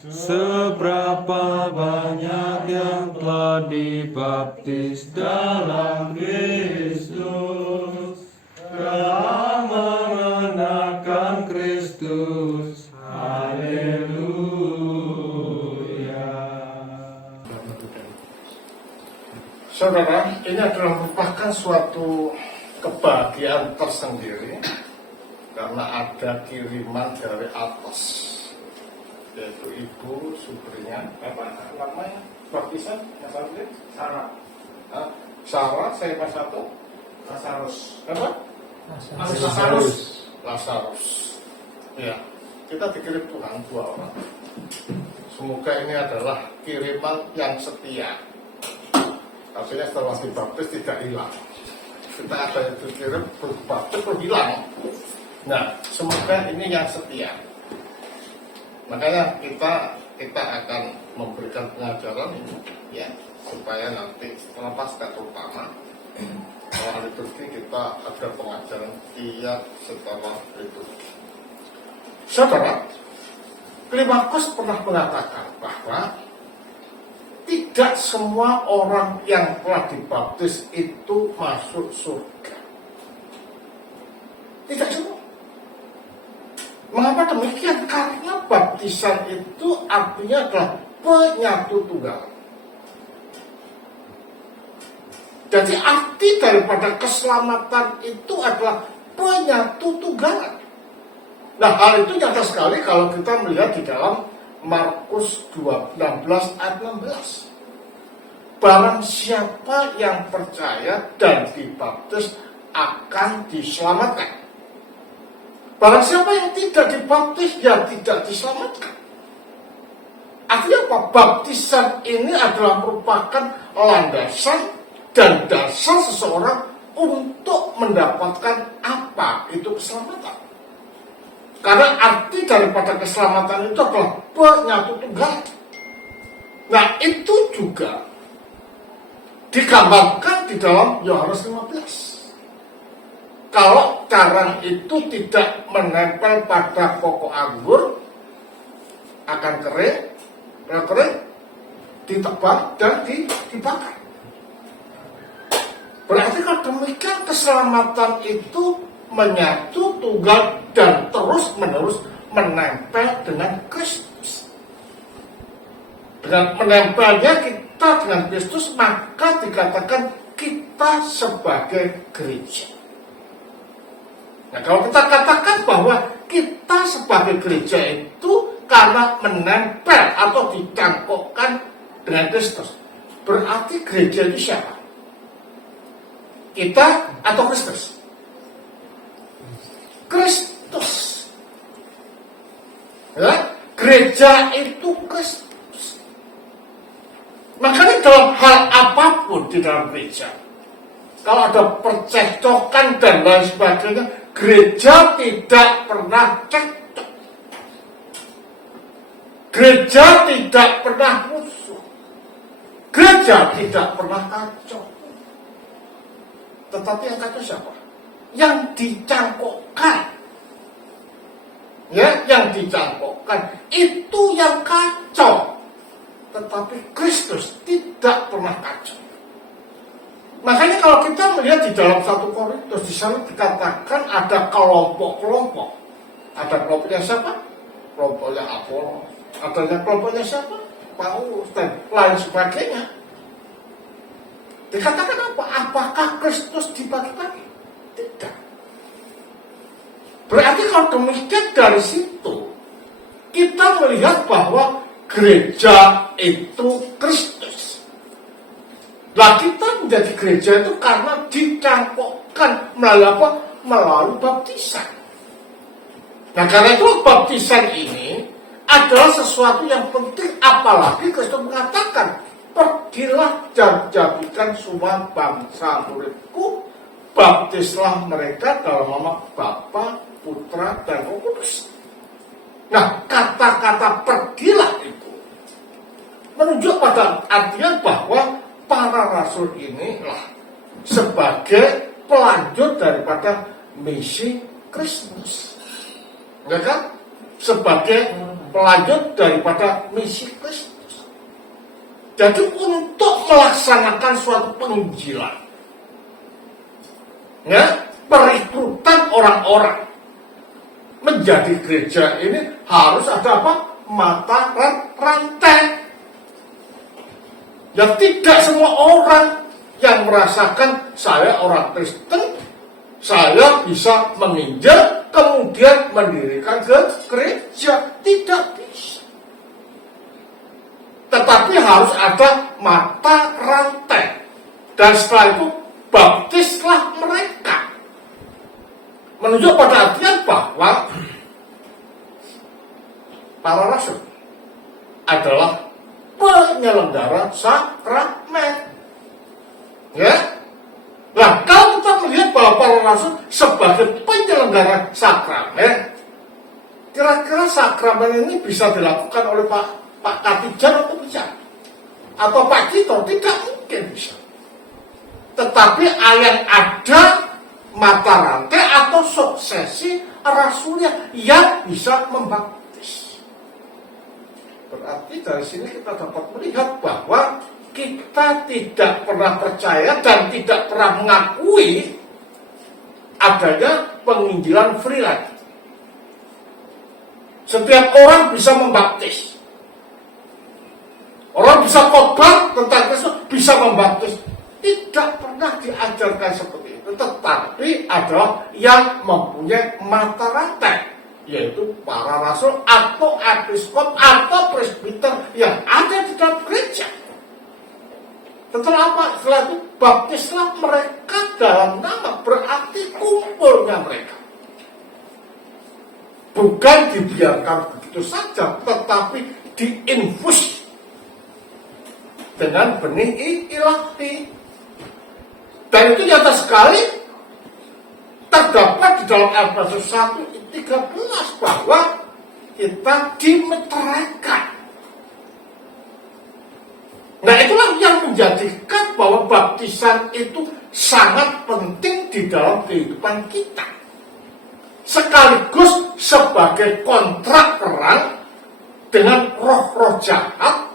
Seberapa banyak yang telah dibaptis dalam Kristus, telah mengenakan Kristus. Haleluya. Saudara, ini adalah merupakan suatu kebahagiaan tersendiri karena ada kiriman dari atas, yaitu Ibu Suprinya, apa namanya? Baptisan, yang satu Sarah. Sarah, saya pas satu. Lazarus. Apa? Lazarus. Ya, kita dikirim Tuhan 2 orang. Semoga ini adalah kiriman yang setia. Artinya setelah dibaptis tidak hilang. Kita ada yang dikirim berbaptis hilang. Nah, semoga ini yang setia. Makanya kita akan memberikan pengajaran ini, ya, supaya nanti setelah pasca terutama setelah liturgi kita ada pengajaran tiap setelah liturgi. Saudara, Klimakos pernah mengatakan bahwa tidak semua orang yang telah dibaptis itu masuk surga. Tidak semua. Mengapa demikian? Karena baptisan itu artinya adalah penyatu tunggal. Jadi arti daripada keselamatan itu adalah penyatu tunggal. Nah, hal itu nyata sekali kalau kita melihat di dalam Markus 16 ayat 16. Barang siapa yang percaya dan dibaptis akan diselamatkan. Barang siapa yang tidak dibaptis, ya tidak diselamatkan. Artinya apa? Baptisan ini adalah merupakan landasan dan dasar seseorang untuk mendapatkan apa itu keselamatan. Karena arti daripada keselamatan itu adalah penyatu tunggal. Nah, itu juga digambarkan di dalam Yohanes 15. Kalau karang itu tidak menempel pada pokok anggur, akan kering, kalau kering, ditebang dan dibakar. Berarti kalau demikian keselamatan itu menyatu tunggal dan terus menerus menempel dengan Kristus. Dengan menempelnya kita dengan Kristus, maka dikatakan kita sebagai gereja. Nah, kalau kita katakan bahwa kita sebagai gereja itu karena menempel atau dicangkokkan dengan Kristus, berarti gereja itu siapa? Kita atau Kristus? Kristus. Ya, gereja itu Kristus. Makanya dalam hal apapun di dalam gereja, kalau ada percekcokan dan lain sebagainya, gereja tidak pernah cekcok. Gereja tidak pernah musuh. Gereja tidak pernah kacau. Tetapi yang kacau siapa? Yang dicangkokkan. Ya, yang dicangkokkan itu yang kacau. Tetapi Kristus tidak pernah kacau. Makanya kalau kita melihat di dalam 1 Korintus, di sana dikatakan ada kelompok-kelompok. Ada kelompoknya siapa? Kelompoknya Apolos. Ada kelompoknya siapa? Paulus dan lain sebagainya. Dikatakan apa? Apakah Kristus dibagi-bagi? Tidak. Berarti kalau demikian dari situ kita melihat bahwa gereja itu Kristus. Nah, kita menjadi gereja itu karena dicangkokkan melalui apa? Melalui baptisan. Nah, karena itu baptisan ini adalah sesuatu yang penting, apalagi Kristus mengatakan, pergilah dan jadikan semua bangsa muridku, baptislah mereka dalam nama Bapa, Putra, dan Roh Kudus. Nah, kata-kata pergilah itu menunjuk pada artinya bahwa para rasul inilah sebagai pelanjut daripada misi Kristus, ya kan? Sebagai pelanjut daripada misi Kristus. Jadi untuk melaksanakan suatu penginjilan, ya, perekrutan orang-orang menjadi gereja ini harus ada apa? Mata rantai. Ya, tidak semua orang yang merasakan saya orang Kristen, saya bisa menginjil, kemudian mendirikan gereja. Tidak bisa. Tetapi harus ada mata rantai. Dan setelah itu, baptislah mereka. Menunjuk pada artian bahwa para rasul adalah penyelenggara sakramen. Ya. Nah, kalau kita melihat bahwa para rasul sebagai penyelenggara sakramen, kira-kira sakramen ini bisa dilakukan oleh Pak Katijan atau bisa? Atau Pak Cito? Tidak mungkin bisa. Tetapi yang ada mata rantai atau suksesi rasulnya yang bisa membaptis. Berarti dari sini kita dapat melihat bahwa kita tidak pernah percaya dan tidak pernah mengakui adanya penginjilan freelance. Setiap orang bisa membaptis. Orang bisa khotbah tentang Kristus, bisa membaptis. Tidak pernah diajarkan seperti itu. Tetapi adalah yang mempunyai mata rantai, yaitu para rasul atau episkop atau presbiter yang ada di dalam gereja. Setelah apa? Setelah itu baptislah mereka dalam nama, berarti kumpulnya mereka. Bukan dibiarkan begitu saja, tetapi diinfus dengan benih ilahi. Dan itu nyata sekali terdapat di dalam Efesus 1:13 bahwa kita dimeteraikan. Nah, itulah yang menjadikan bahwa baptisan itu sangat penting di dalam kehidupan kita. Sekaligus sebagai kontrak perang dengan roh-roh jahat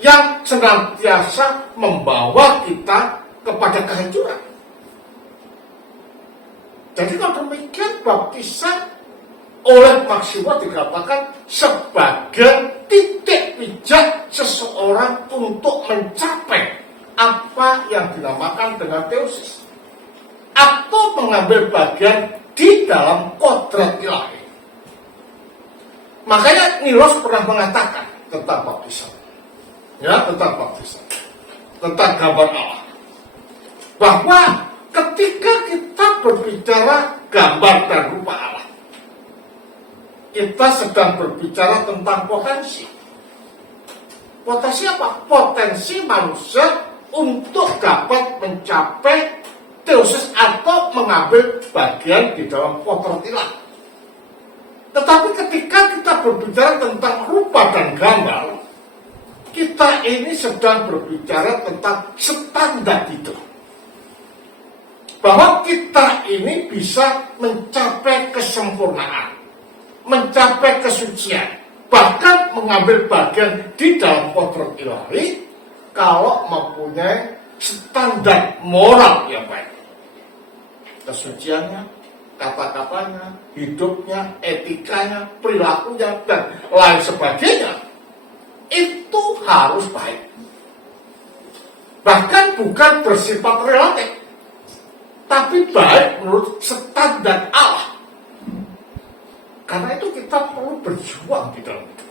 yang senantiasa membawa kita kepada kehancuran. Jadi kalau demikian, baptisan oleh Maximus dikatakan sebagai titik pijak seseorang untuk mencapai apa yang dinamakan dengan teosis atau mengambil bagian di dalam kodrat ilahi. Makanya Nilos pernah mengatakan tentang baptisan, ya, tentang baptisan, tentang gambar Allah, bahwa ketika kita berbicara gambar dan rupa Allah, kita sedang berbicara tentang potensi. Potensi apa? Potensi manusia untuk dapat mencapai teosis atau mengambil bagian di dalam kodrat ilahi. Tetapi ketika kita berbicara tentang rupa dan gambar, kita ini sedang berbicara tentang standar hidup. Bahwa kita ini bisa mencapai kesempurnaan, mencapai kesucian, bahkan mengambil bagian di dalam kodrat ilahi kalau mempunyai standar moral yang baik. Kesuciannya, kata-katanya, hidupnya, etikanya, perilakunya, dan lain sebagainya, itu harus baik. Bahkan bukan bersifat relatif, tapi baik menurut standar Allah. Karena itu kita perlu berjuang di dalam itu.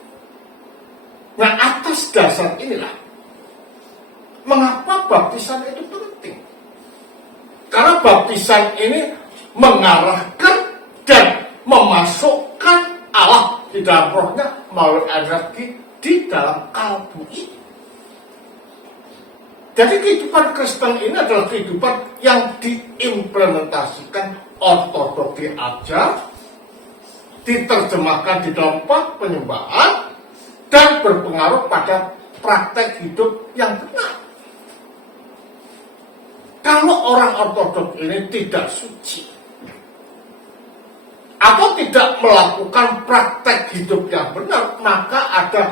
Nah, atas dasar inilah mengapa baptisan itu penting. Karena baptisan ini mengarahkan dan memasukkan Allah di dalam rohnya melalui energi di dalam kalbu ini. Jadi kehidupan Kristen ini adalah kehidupan yang diimplementasikan, ortodoks diajar, diterjemahkan di dalam penyembahan, dan berpengaruh pada praktek hidup yang benar. Kalau orang ortodoks ini tidak suci, atau tidak melakukan praktek hidup yang benar, maka ada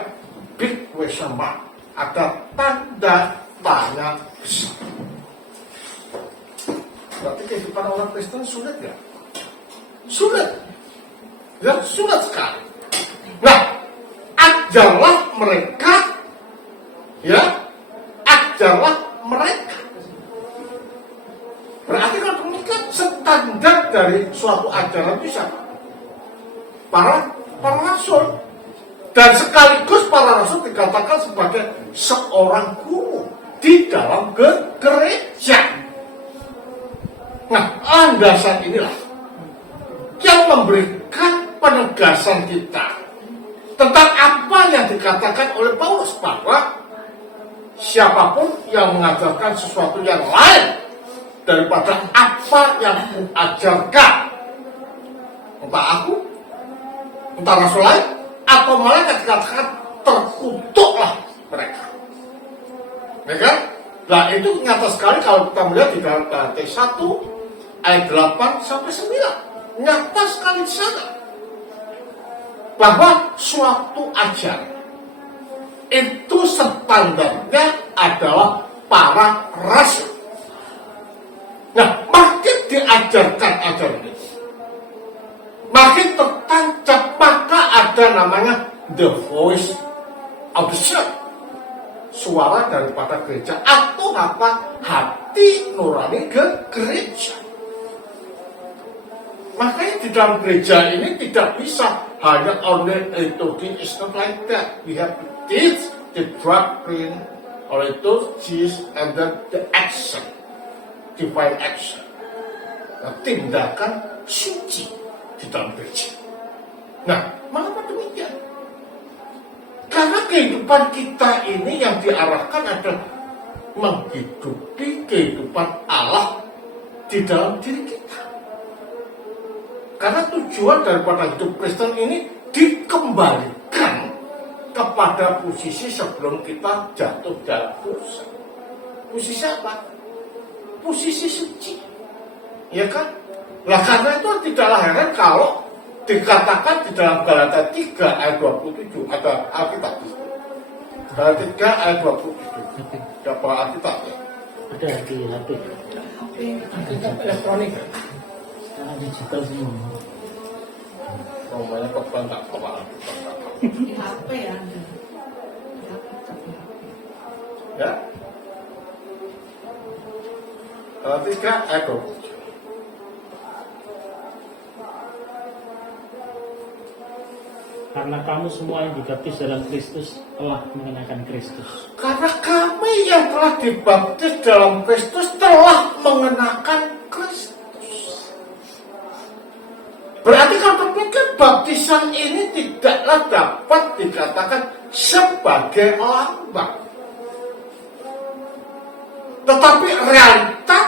big question mark, ada tanda tanya besar. Berarti kehidupan orang Kristen sulit ya? Sulit. Ya, sulit sekali. Nah, ajarlah mereka, ya, ajarlah mereka. Berarti kalau demikian standar dari suatu ajaran itu siapa? Para rasul. Dan sekaligus para rasul dikatakan sebagai seorang guru di dalam gereja. Nah, landasan inilah yang memberikan penegasan kita tentang apa yang dikatakan oleh Paulus, bahwa siapapun yang mengajarkan sesuatu yang lain daripada apa yang kuajarkan, entah aku, entah rasul lain, atau malah dikatakan terkutuklah mereka. Ya kan? Nah, itu nyata sekali kalau kita melihat di dalam Galatia 1 ayat 8 sampai 9. Nyata sekali di sana bahwa suatu ajaran itu standarnya adalah para rasul. Nah, makin diajarkan ajaran ini, makin tertancap, maka ada namanya the voice of the church, suara daripada gereja, atau apa, hati nurani gereja. Makanya di dalam gereja ini tidak bisa hanya only talking, it's not like that. We have to teach the doctrine, or itu teach, and then the action, divine action, nah, tindakan suci di dalam gereja. Nah, mengapa demikian? Karena kehidupan kita ini yang diarahkan adalah menghidupi kehidupan Allah di dalam diri kita. Karena tujuan daripada hidup Kristen ini dikembalikan kepada posisi sebelum kita jatuh dalam dosa. Posisi apa? Posisi suci. Ya kan? Nah, karena itu tidaklah heran kalau dikatakan di dalam Galatia 3 ayat 27, ada Alkitab. Galatia 3 ayat 27. Dapat Alkitab ya? Ada di HP. Alkitab elektronik ya? Karena digital semua. Banyak korban tak kepala. Di HP ya. Ya? Galatia 3 ayat 27. Karena kamu semua yang dibaptis dalam Kristus telah mengenakan Kristus. Karena kami yang telah dibaptis dalam Kristus telah mengenakan Kristus. Berarti kalau demikian baptisan ini tidaklah dapat dikatakan sebagai lambang, tetapi realita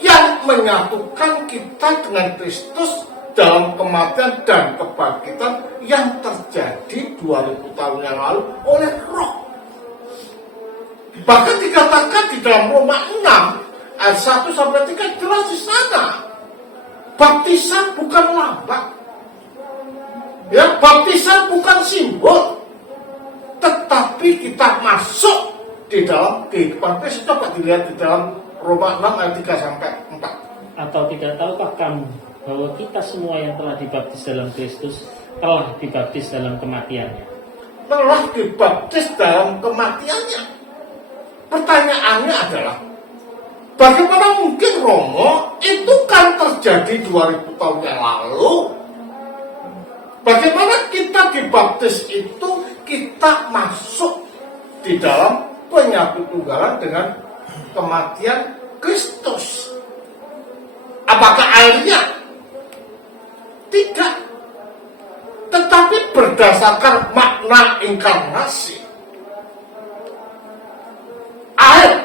yang menyatukan kita dengan Kristus dalam kematian dan kebangkitan yang terjadi 2000 tahun yang lalu oleh Roh. Bahkan dikatakan di dalam Roma 6 ayat 1 sampai 3 jelas di sana. Baptisan bukan lambang. Ya, baptisan bukan simbol. Tetapi kita masuk di dalam kehidupan Kristus. Coba dilihat di dalam Roma 6 ayat 3 sampai 4. Atau tidak tahukah kamu bahwa kita semua yang telah dibaptis dalam Kristus telah dibaptis dalam kematiannya? Telah dibaptis dalam kematiannya. Pertanyaannya adalah, bagaimana mungkin Romo itu kan terjadi 2000 tahun yang lalu? Bagaimana kita dibaptis itu kita masuk di dalam penyatu tunggalan dengan kematian Kristus? Apakah airnya? Tidak. Tetapi berdasarkan makna inkarnasi, air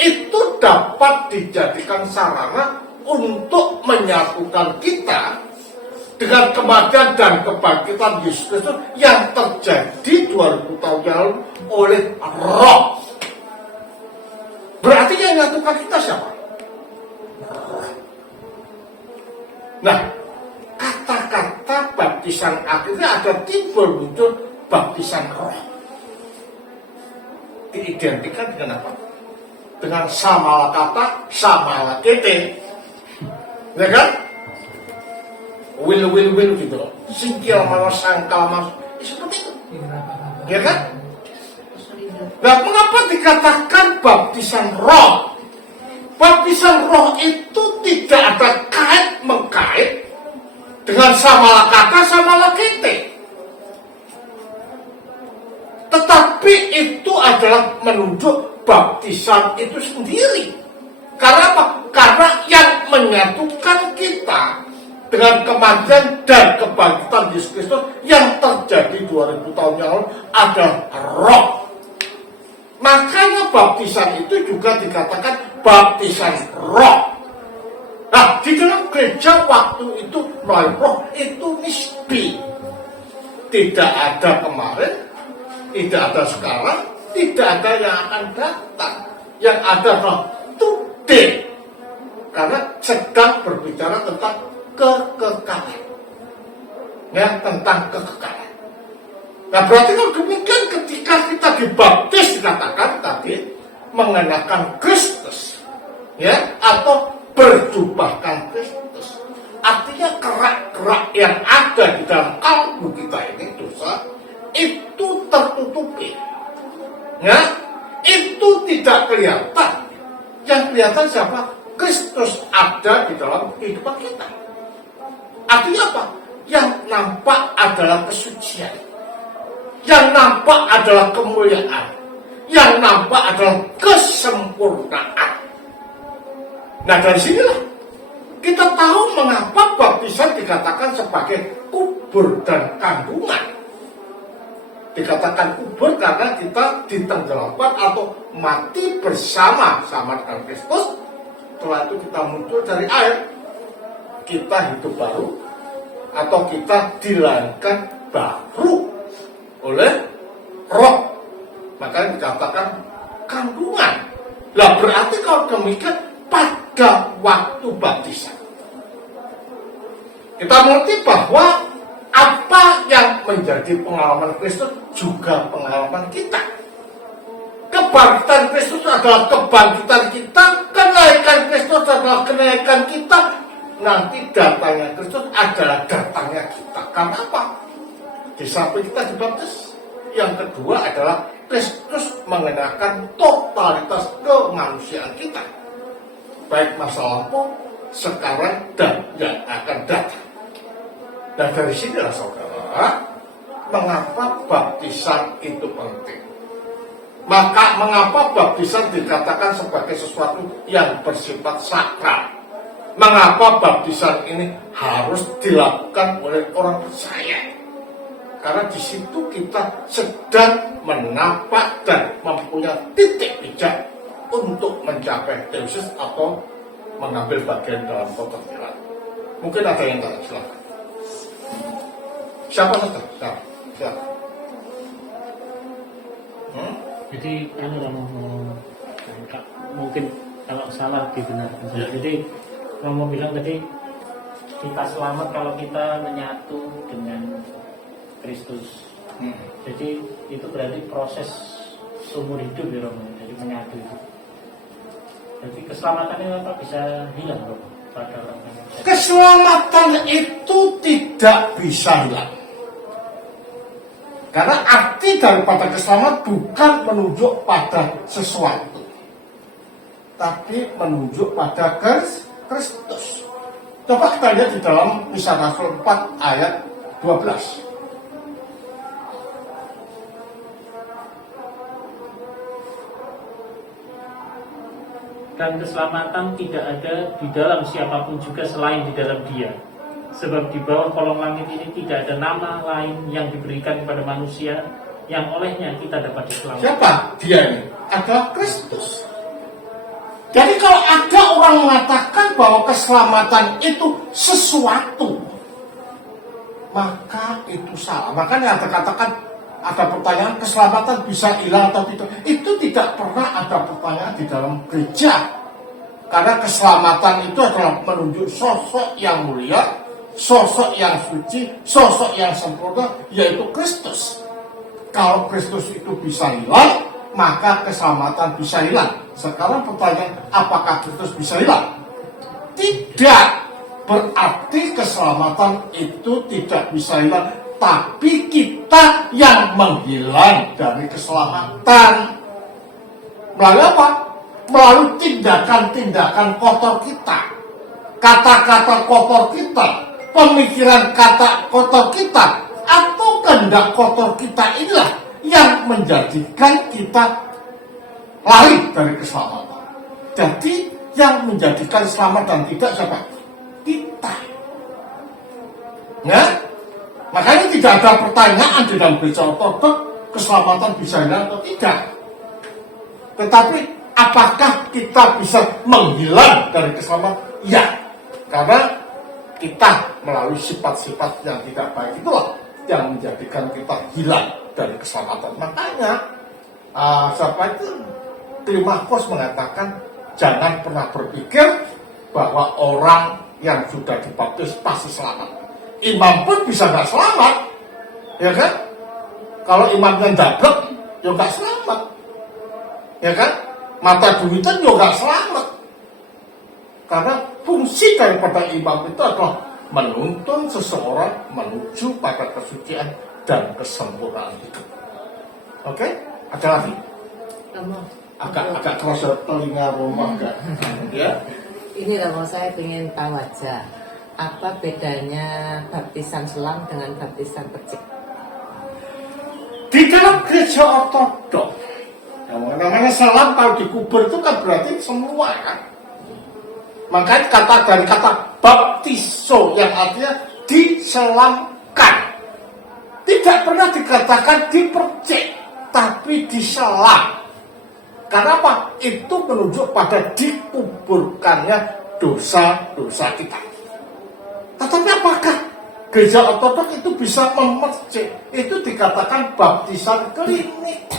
itu dapat dijadikan sarana untuk menyatukan kita dengan kematian dan kebangkitan Yesus Kristus yang terjadi 2000 tahun yang lalu oleh Roh. Berarti yang menyatukan kita siapa? Nah, kata-kata baptisan akhirnya ada timbul muncul baptisan roh. Diidentikan dengan apa? Dengan samala kata, samala kete. Ya kan? Will gitu. Singkil malas sangkal malas. Seperti itu. Ya kan? Nah, mengapa dikatakan baptisan roh? Baptisan roh itu tidak ada kait-mengkait dengan samala kata, samala kete. Tetapi itu adalah menunjuk baptisan itu sendiri. Karena apa? Karena yang menyatukan kita dengan kematian dan kebangkitan Yesus Kristus yang terjadi 2000 tahun yang lalu adalah roh. Makanya baptisan itu juga dikatakan baptisan roh. Nah, di dalam gereja waktu itu melalui roh itu nisbi. Tidak ada kemarin, tidak ada sekarang, tidak ada yang akan datang. Yang ada adalah today. Karena sedang berbicara tentang kekekalan. Ya, tentang kekekalan. Nah, berarti kalau demikian ketika kita dibaptis dikatakan tadi mengenakan Kristus, ya, atau berjubahkan Kristus. Artinya kerak-kerak yang ada di dalam kalbu kita ini dosa itu tertutupi, ya, itu tidak kelihatan. Yang kelihatan siapa? Kristus ada di dalam kehidupan kita. Artinya apa? Yang nampak adalah kesucian. Yang nampak adalah kemuliaan. Yang nampak adalah kesempurnaan. Nah, dari sinilah kita tahu mengapa baptisan dikatakan sebagai kubur dan kandungan. Dikatakan kubur karena kita ditenggelamkan atau mati bersama-sama dengan Kristus. Setelah itu kita muncul dari air. Kita hidup baru atau kita dilahirkan baru oleh roh. Makanya dikatakan kandungan. Lah berarti kalau demikian pada waktu baptisan kita mengerti bahwa apa yang menjadi pengalaman Kristus juga pengalaman kita. Kebangkitan Kristus adalah kebangkitan kita, kenaikan Kristus adalah kenaikan kita. Nanti datangnya Kristus adalah datangnya kita. Karena apa? Di samping kita dibaptis, yang kedua adalah Kristus mengenakan totalitas kemanusiaan kita, baik masa lampau, sekarang, dan yang akan datang. Dan dari sinilah saudara, mengapa baptisan itu penting. Maka mengapa baptisan dikatakan sebagai sesuatu yang bersifat sakral. Mengapa baptisan ini harus dilakukan oleh orang percaya? Karena di situ kita sedang menapak dan mempunyai titik bijak untuk mencapai teosis atau mengambil bagian dalam pekerjaan. Mungkin ada yang tak, silakan. Siapa saja? Silakan. Jadi mungkin kalau salah dibenarkan. Jadi Romo bilang tadi kita selamat kalau kita menyatu dengan Kristus. Jadi itu berarti proses seumur hidup ya Romo. Jadi menyatu itu. Jadi keselamatannya apa bisa hilang Romo pada orang yang keselamatan itu tidak bisa hilang. Karena arti daripada keselamatan bukan menunjuk pada sesuatu, tapi menunjuk pada Kristus. Coba kita lihat di dalam Kisah Rasul 4 ayat 12. Dan keselamatan tidak ada di dalam siapapun juga selain di dalam Dia. Sebab di bawah kolong langit ini tidak ada nama lain yang diberikan kepada manusia yang olehnya kita dapat diselamatkan. Siapa dia ini? Adalah Kristus. Jadi kalau ada orang mengatakan bahwa keselamatan itu sesuatu, maka itu salah. Makanya ada katakan, ada pertanyaan keselamatan bisa hilang atau tidak. Itu tidak pernah ada pertanyaan di dalam gereja. Karena keselamatan itu adalah menunjuk sosok yang mulia, sosok yang suci, sosok yang sempurna, yaitu Kristus. Kalau Kristus itu bisa hilang, maka keselamatan bisa hilang. Sekarang pertanyaan, apakah Kristus bisa hilang? Tidak. Berarti keselamatan itu tidak bisa hilang, tapi kita yang menghilang dari keselamatan. Melalui apa? Melalui tindakan-tindakan kotor kita, kata-kata kotor kita, pemikiran kata kotor kita, atau kehendak kotor kita inilah yang menjadikan kita lari dari keselamatan. Jadi yang menjadikan selamat dan tidak siapa? Kita. Ya? Makanya tidak ada pertanyaan di dalam gereja ortodoks keselamatan bisa hilang atau tidak. Tetapi apakah kita bisa menghilang dari keselamatan? Ya. Karena kita melalui sifat-sifat yang tidak baik itulah yang menjadikan kita hilang dari keselamatan. Makanya siapa itu Klimahkos mengatakan jangan pernah berpikir bahwa orang yang sudah dibaptis pasti selamat. Imam pun bisa nggak selamat, ya kan? Kalau imamnya dablek, ya nggak selamat, ya kan? Mata duitan juga nggak selamat. Karena fungsi daripada imam itu adalah menuntun seseorang menuju pada kesucian dan kesempurnaan hidup. Oke? Ada lagi? Agak keras telinga rumah agak. Ya. Ini loh, saya ingin tahu aja apa bedanya baptisan selam dengan baptisan percik. Di dalam gereja ortodoks, yang namanya selam kalau dikubur itu kan berarti semua kan. Makanya dari kata baptiso yang artinya diselamkan. Tidak pernah dikatakan dipercik, tapi diselam. Karena apa? Itu menunjuk pada dikuburkannya dosa-dosa kita. Tetapi apakah gereja ortodoks itu bisa memercik? Itu dikatakan baptisan klinik.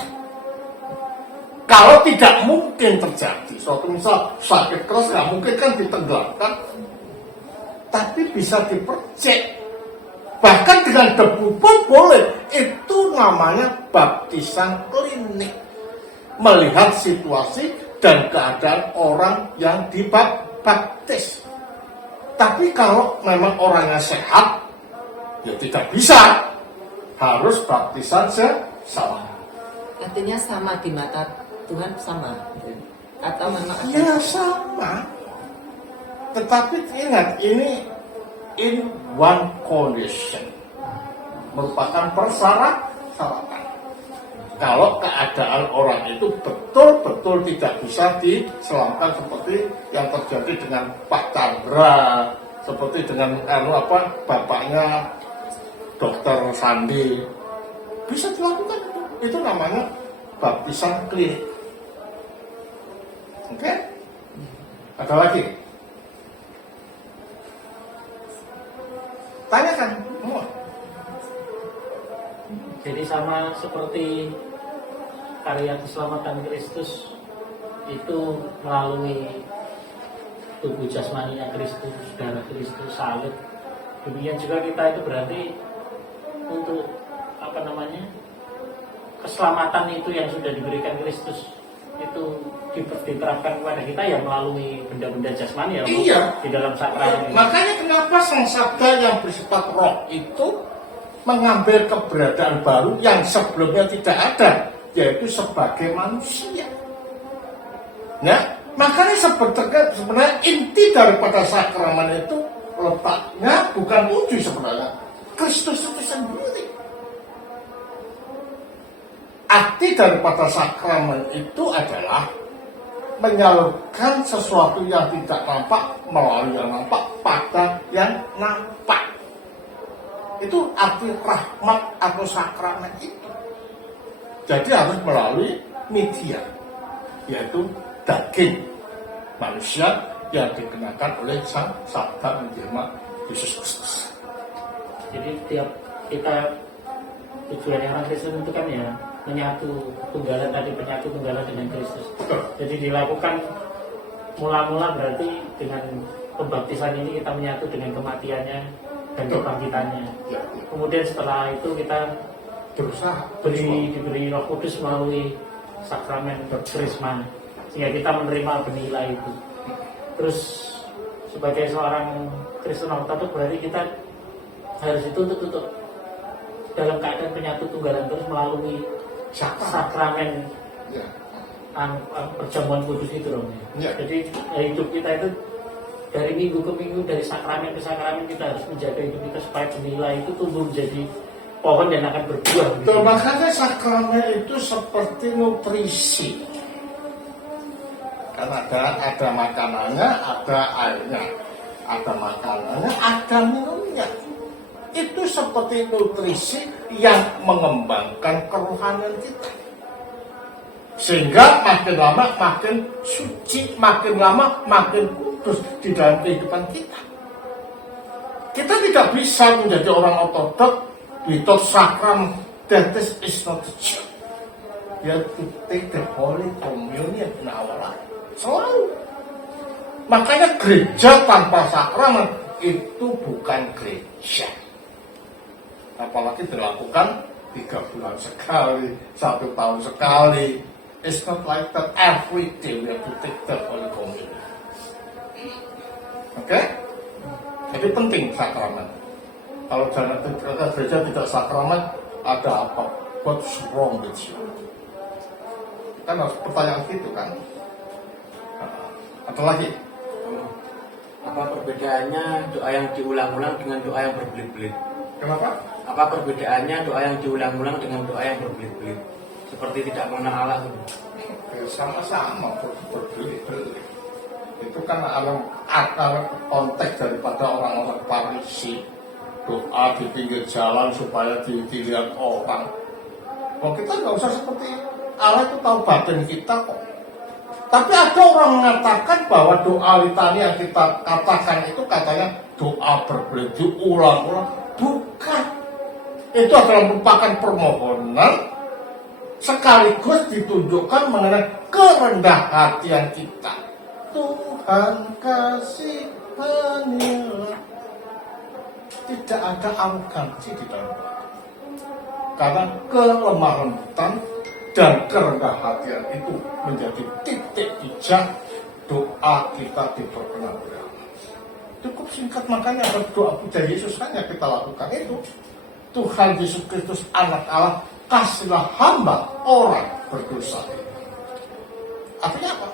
Kalau tidak mungkin terjadi, suatu misal sakit keras nggak mungkin kan ditenggelamkan, tapi bisa dipercik. Bahkan dengan debu pun boleh. Itu namanya baptisan klinik. Melihat situasi dan keadaan orang yang dibaptis. Tapi kalau memang orangnya sehat, ya tidak bisa. Harus baptisan selam. Artinya sama di mata Tuhan sama, atau memang Ya sama. Tetapi ingat, ini in one condition, merupakan persyaratan. Kalau keadaan orang itu betul-betul tidak bisa diselamatkan seperti yang terjadi dengan Pak Chandra, seperti dengan bapaknya Dokter Sandi, bisa dilakukan itu. Itu namanya baptisan klinik. Oke? Ada lagi? Tanyakan semua. Jadi sama seperti karya keselamatan Kristus itu melalui tubuh jasmaninya Kristus, darah Kristus, salib. Demikian juga kita itu berarti untuk keselamatan itu yang sudah diberikan Kristus itu diterapkan kepada kita ya melalui benda-benda jasmani ya. Iya. Di dalam sakral ini. Makanya kenapa sang sabda yang bersifat roh itu mengambil keberadaan baru yang sebelumnya tidak ada, yaitu sebagai manusia. Ya, makanya sebenarnya inti daripada sakramen itu letaknya bukan wujud sebenarnya Kristus itu sendiri. Arti daripada sakramen itu adalah menyalurkan sesuatu yang tidak nampak melalui yang nampak pada yang nampak. Itu arti rahmat atau sakramen itu. Jadi harus melalui media, yaitu daging manusia yang dikenakan oleh sang sabda menjelma Yesus Kristus. Jadi tiap kita tujuannya orang Kristen itu kan ya menyatu tunggalan dengan Kristus. Jadi dilakukan mula-mula berarti dengan pembaptisan ini kita menyatu dengan kematiannya dan kebangkitannya. Kemudian setelah itu kita Berusaha. diberi Roh Kudus melalui sakramen baptisma, sehingga kita menerima benihlah itu. Terus sebagai seorang Kristen ortodoks berarti kita harus dituntut untuk dalam keadaan penyatu tunggalan terus melalui sakramen Ya. perjamuan kudus itu dong. Ya. Jadi hidup kita itu dari minggu ke minggu, dari sakramen ke sakramen, kita harus menjaga hidup kita supaya benihlah itu tumbuh menjadi pohon dan akan berbuah. Betul, makanya sakramen itu seperti nutrisi. Kan ada makanannya, ada airnya, ada makanannya, ada minumnya. Itu seperti nutrisi yang mengembangkan kerohanian kita. Sehingga makin lama makin suci, makin lama makin kudus di dalam kehidupan kita. Kita tidak bisa menjadi orang ortodoks without sacrament. That is not the church. You have to take the Holy Communion in our life. Selalu. Makanya gereja tanpa sakramen itu bukan gereja. Apalagi dilakukan 3 bulan sekali, 1 tahun sekali. It's not like that every day we have to take the Holy Communion. Oke? Jadi penting sakramen. Kalau jangan gereja tidak sakramen, ada apa? What's wrong with you? Kan harus pertanyaan gitu kan. Atau lagi? Apa perbedaannya doa yang diulang-ulang dengan doa yang berbelit-belit? Kenapa? Apa perbedaannya doa yang diulang-ulang dengan doa yang berbelit-belit? Seperti tidak mengenal Allah. Sama-sama berbelit-belit. Itu kan akar konteks daripada orang-orang Farisi. Doa di pinggir jalan supaya dilihat orang. Kalau kita nggak usah seperti Allah itu tahu batin kita kok. Tapi ada orang mengatakan bahwa doa litani yang kita katakan itu katanya doa berbelit diulang-ulang. Bukan. Itu adalah merupakan permohonan sekaligus ditunjukkan mengenai kerendah hatian kita. Tuhan kasihanilah. Tidak ada arogansi di dalam doa. Karena kelemah lembutan dan kerendah hatian itu menjadi titik bijak doa kita diperkenan oleh Allah. Cukup singkat, makanya berdoa puja Yesus kan yang kita lakukan itu. Tuhan Yesus Kristus anak Allah, kasihlah hamba orang berdosa. Artinya apa?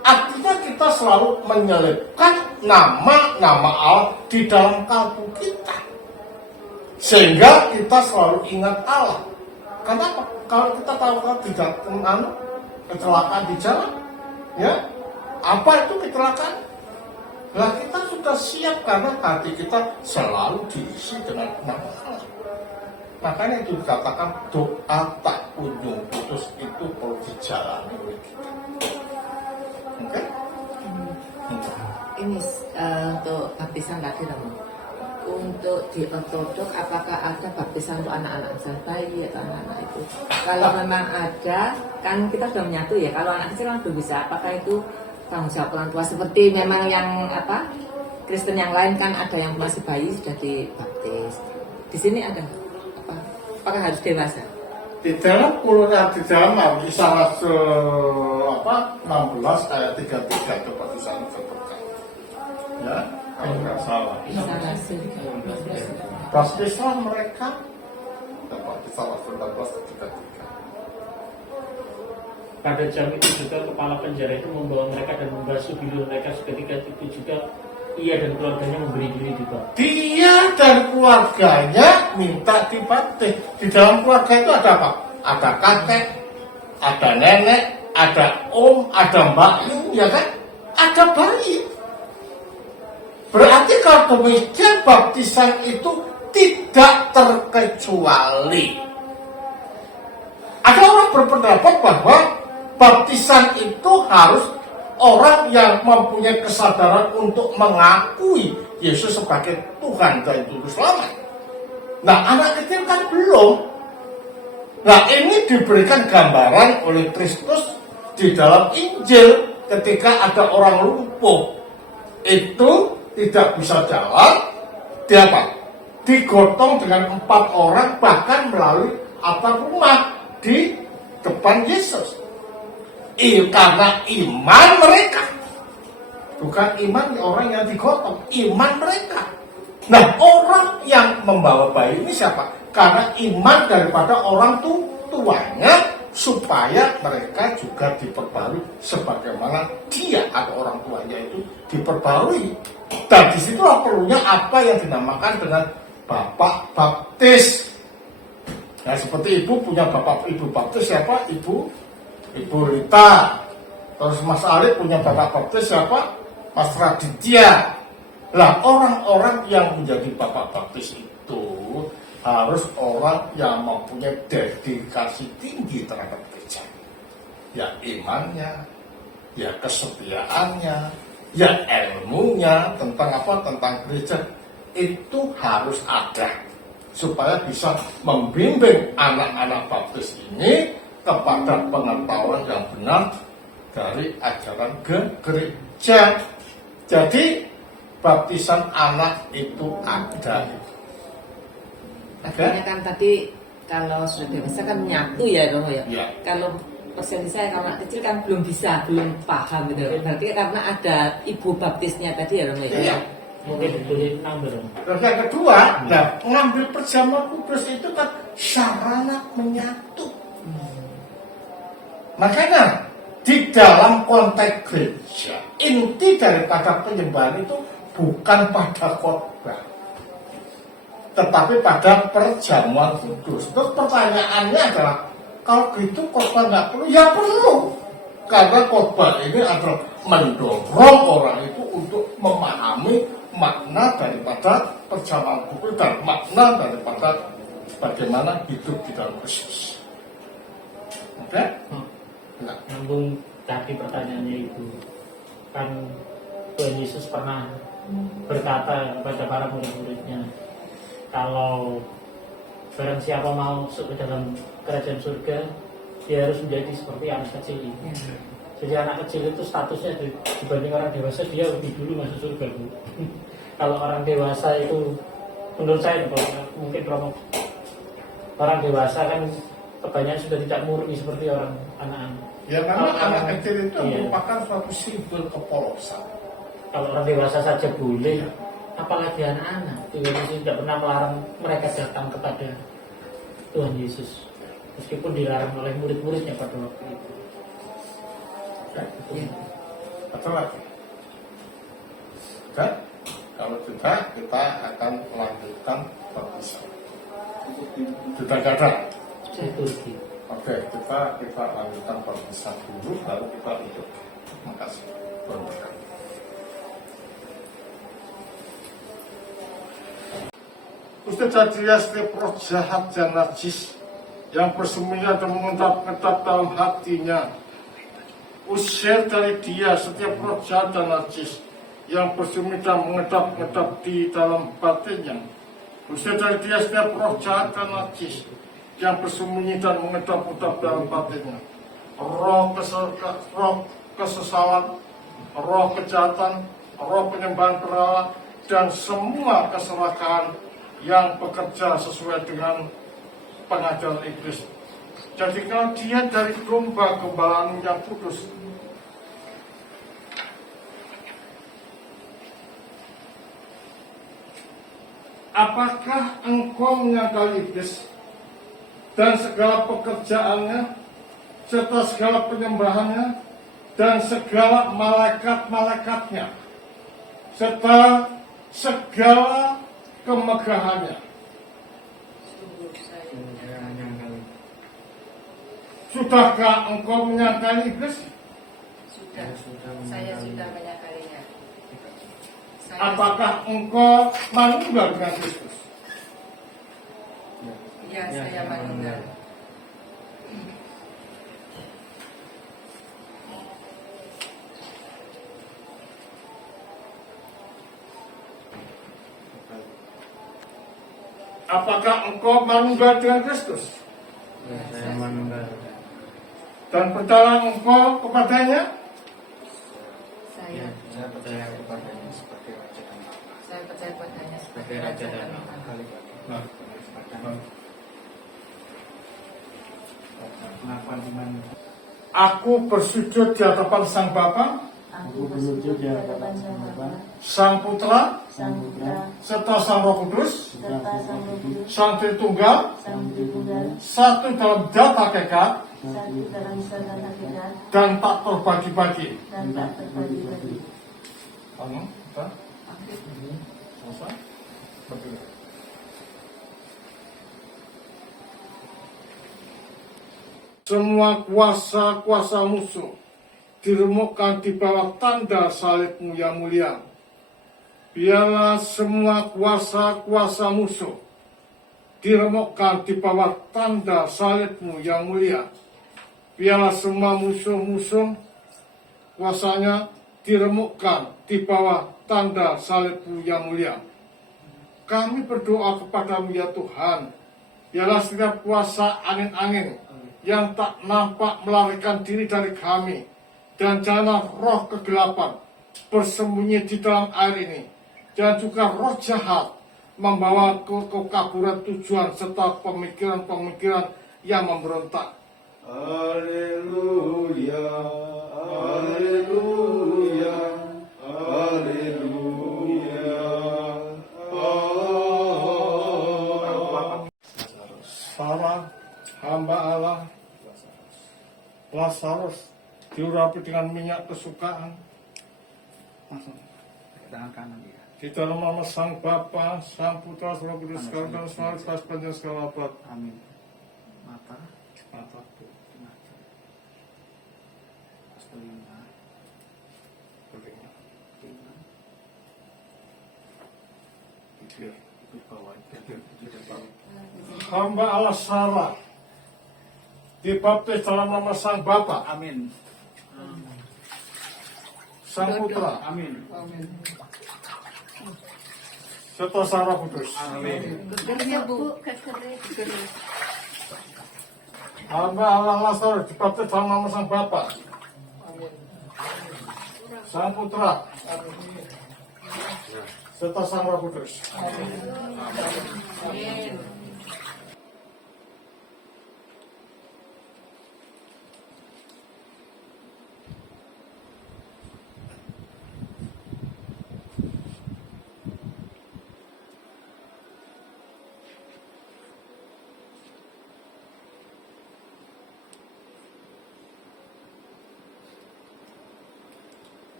Artinya kita selalu menyelipkan nama-nama Allah di dalam kalbu kita. Sehingga kita selalu ingat Allah. Kenapa? Kalau kita tahu kalau tidak kecelakaan di jalan, ya apa itu kecelakaan? Nah kita sudah siap karena hati kita selalu diisi dengan nama Allah. Makanya itu dikatakan doa tak kunjung putus itu perlu dijalani oleh kita. Oke? Ini untuk baptisan tadi Romo. Untuk di ortodok apakah ada baptisan untuk anak-anak misalnya bayi atau anak-anak itu? Kalau memang ada, kan kita sudah menyatu ya. Kalau anak kecil kan belum bisa. Apakah itu tanggung jawab orang tua? Seperti memang yang Kristen yang lain kan ada yang masih bayi sudah dibaptis. Di sini ada apa? Apakah harus dewasa? Di dalam Kisah 16 ayat 33 coba disana terbuka. Ya, kalau nggak salah. Baptisan mereka dapat Kisah 16 33. Pada jam itu juga kepala penjara itu membawa mereka dan membasuh bilu mereka. Seketika itu juga ia dan keluarganya memberi diri juga. Dia dan keluarganya minta dibaptis. Di dalam keluarga itu ada apa? Ada kakek, ada nenek, ada om, ada mbak, ya kan? Ada bayi. Berarti kalau demikian baptisan itu tidak terkecuali. Ada orang berpendapat bahwa baptisan itu harus orang yang mempunyai kesadaran untuk mengakui Yesus sebagai Tuhan dan Juru Selamat. Nah, anak kecil kan belum. Nah, ini diberikan gambaran oleh Kristus di dalam Injil ketika ada orang lumpuh. Itu tidak bisa jalan, dia apa? Digotong dengan 4 orang bahkan melalui atap rumah di depan Yesus. Karena iman mereka, bukan iman orang yang digotong, iman mereka. Nah, orang yang membawa bayi ini siapa? Karena iman daripada orang tuanya, supaya mereka juga diperbarui sebagaimana dia atau orang tuanya itu diperbarui. Dan disitulah perlunya apa yang dinamakan dengan Bapak Baptis. Nah, seperti ibu punya bapak ibu baptis siapa? Ibu Rita. Terus Mas Arif punya bapak baptis siapa? Mas Raditya. Lah, orang-orang yang menjadi bapak baptis itu harus orang yang mempunyai dedikasi tinggi terhadap gereja. Ya imannya, ya kesetiaannya, ya ilmunya tentang apa? Tentang gereja itu harus ada, supaya bisa membimbing anak-anak baptis ini kepada pengetahuan yang benar dari ajaran gereja. Jadi baptisan anak itu ada. Akhirnya kan tadi kalau sudah dewasa kan menyatu ya Romo ya. Ya. Kalau persen saya kalau anak kecil kan belum bisa, belum paham gitu. Berarti karena ada ibu baptisnya tadi ya Romo ya. Iya. Mungkin boleh nambah. Terus yang kedua, nah, ngambil perjamuan kudus itu kan sarana menyatu. Makanya di dalam konteks gereja, inti daripada penyembahan itu bukan pada khotbah, tetapi pada perjamuan kudus. Terus pertanyaannya adalah, kalau gitu khotbah nggak perlu? Ya perlu, karena khotbah ini adalah mendorong orang itu untuk memahami makna daripada perjamuan kudus dan makna daripada bagaimana hidup di dalam Kristus. Oke? Nah. Nyambung tadi pertanyaannya Ibu, kan Tuhan Yesus pernah berkata kepada para murid-muridnya, kalau barang siapa mau masuk ke dalam kerajaan surga, dia harus menjadi seperti anak kecil ini. Jadi anak kecil itu statusnya dibanding orang dewasa, dia lebih dulu masuk surga, Bu. Kalau orang dewasa itu, menurut saya mungkin orang dewasa kan kebanyakan sudah tidak murni seperti orang anak-anak. Ya karena anak kecil itu iya, merupakan suatu simbol kepolosan. Kalau orang dewasa saja boleh, apalagi anak-anak. Tuhan Yesus tidak pernah melarang mereka datang kepada Tuhan Yesus, meskipun dilarang oleh murid-muridnya pada waktu itu. Ya. Atau lagi? Oke? Kalau tidak, kita akan melanjutkan baptisan. Sudah ada? Itu Oke, kita lanjutkan baptisan dulu, lalu kita ikut. Terima kasih. Ustaz dia setiap roh jahat dan najis yang bersembunyi dan mengendap-endap dalam hatinya. Usir dari dia setiap roh jahat dan najis yang bersembunyi dan mengendap-endap di dalam batinnya. Usir dari dia setiap roh jahat dan najis yang bersembunyi dan mengendap-endap dalam batinnya. Roh kesesalan, roh kejahatan, roh penyembahan berhala, dan semua keserakahan yang bekerja sesuai dengan pengajaran iblis. Jadi kalau dia dari domba gembalaan yang kudus, apakah engkau menyangkal iblis dan segala pekerjaannya, serta segala penyembahannya, dan segala malaikat-malaikatnya, serta segala kemegahannya? Sudahkah engkau menyangkal iblis? Sudah. Saya sudah menyangkalinya. Apakah engkau manunggal dengan Kristus? Ya, saya meninggal. Apakah engkau manunggal dengan Kristus? Saya menunggal. Dan percaya engkau kepadanya? Saya Saya percaya kepadanya sebagai Raja dan Bapa. percaya padanya sebagai biar aja dan Nah, Pengakuan iman. aku bersujud di hadapan Sang Bapa, Aku bersujud di hadapan Sang Bapa, Sang Putra, Sang Putra, serta Sang Roh Kudus, serta Sang Roh Kudus, Sang Tritunggal, Sang Tritunggal, satu dalam data hakikat satu dalam satu hakikat dan tak terbagi-bagi. dan tak terbagi-bagi. Anu, kita? Selesai? Berdiri. Semua kuasa-kuasa musuh diremukkan di bawah tanda salib-Mu yang mulia. Biarlah semua kuasa-kuasa musuh diremukkan di bawah tanda salib-Mu yang mulia. Biarlah semua musuh-musuh kuasanya diremukkan di bawah tanda salib-Mu yang mulia. Kami berdoa kepadamu ya Tuhan, biarlah setiap kuasa angin-angin yang tak nampak melarikan diri dari kami, dan janganlah roh kegelapan bersembunyi di dalam air ini, dan juga roh jahat membawa ke kekaburan tujuan serta pemikiran-pemikiran yang memberontak. Haleluya, haleluya, haleluya. Sarah, hamba Allah, Lazarus diurapi dengan minyak kesukaan. tangan kanan ya. Di dalam nama Sang Bapa, Sang Putra, Sang Roh Kudus, sekarang dan selalu sepanjang segala abad. Amin. Mata, Mataku, mata. Telinga, telinga, telinga. bibir. Di bawah, di bawah. Hamba Allah Sarah dibaptis dalam nama Sang Bapa, Amin. Sang Putra, Amin. serta Sang Roh Kudus. Amin. Hamba Allah Lazarus dibaptis dalam nama Sang Bapa, Sang Putra, serta Sang Roh Kudus.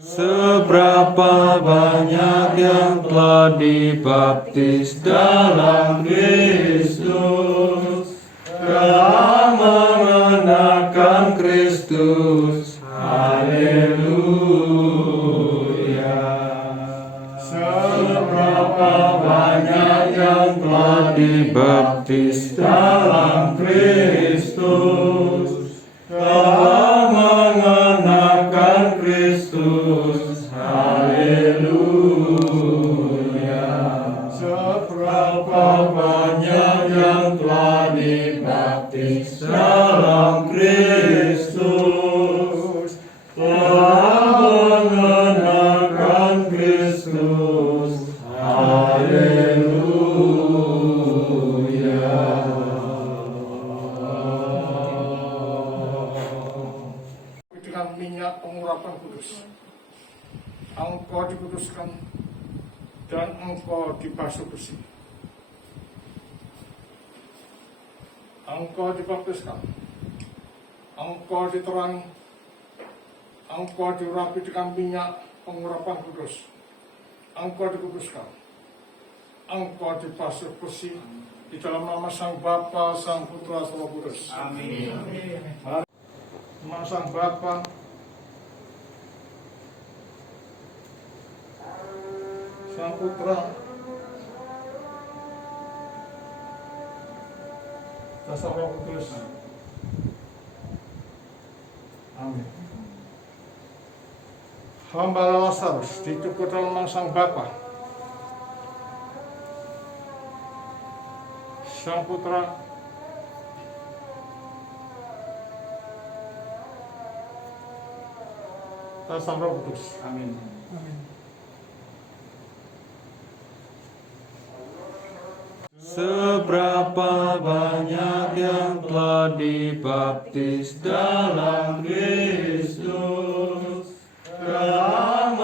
Seberapa banyak yang telah dibaptis dalam Kristus, telah mengenakan Kristus. Haleluya. Seberapa banyak yang telah dibaptis dalam Kristus, telah mengenakan Kristus. Haleluya. Seberapa banyak yang telah dibaptis dalam Kristus, telah mengenakan Kristus. Haleluya. Dengan minyak pengurapan kudus, engkau dikuduskan dan engkau dibasuh bersih. Engkau dibaptiskan, engkau diterangi, engkau diurapi dengan minyak pengurapan kudus. Engkau dikuduskan. Engkau dipasur bersih di dalam nama Sang Bapa, Sang Putra, Sang Roh Kudus. Amin. Nama Sang Bapa, Sang Putra, dan Sang Roh Kudus. Amin. Hamba Lazarus dicukur dalam nama Sang Bapa, Sang Putra, dan Sang Roh Kudus. Amin. Seberapa banyak yang telah dibaptis dalam Kristus, telah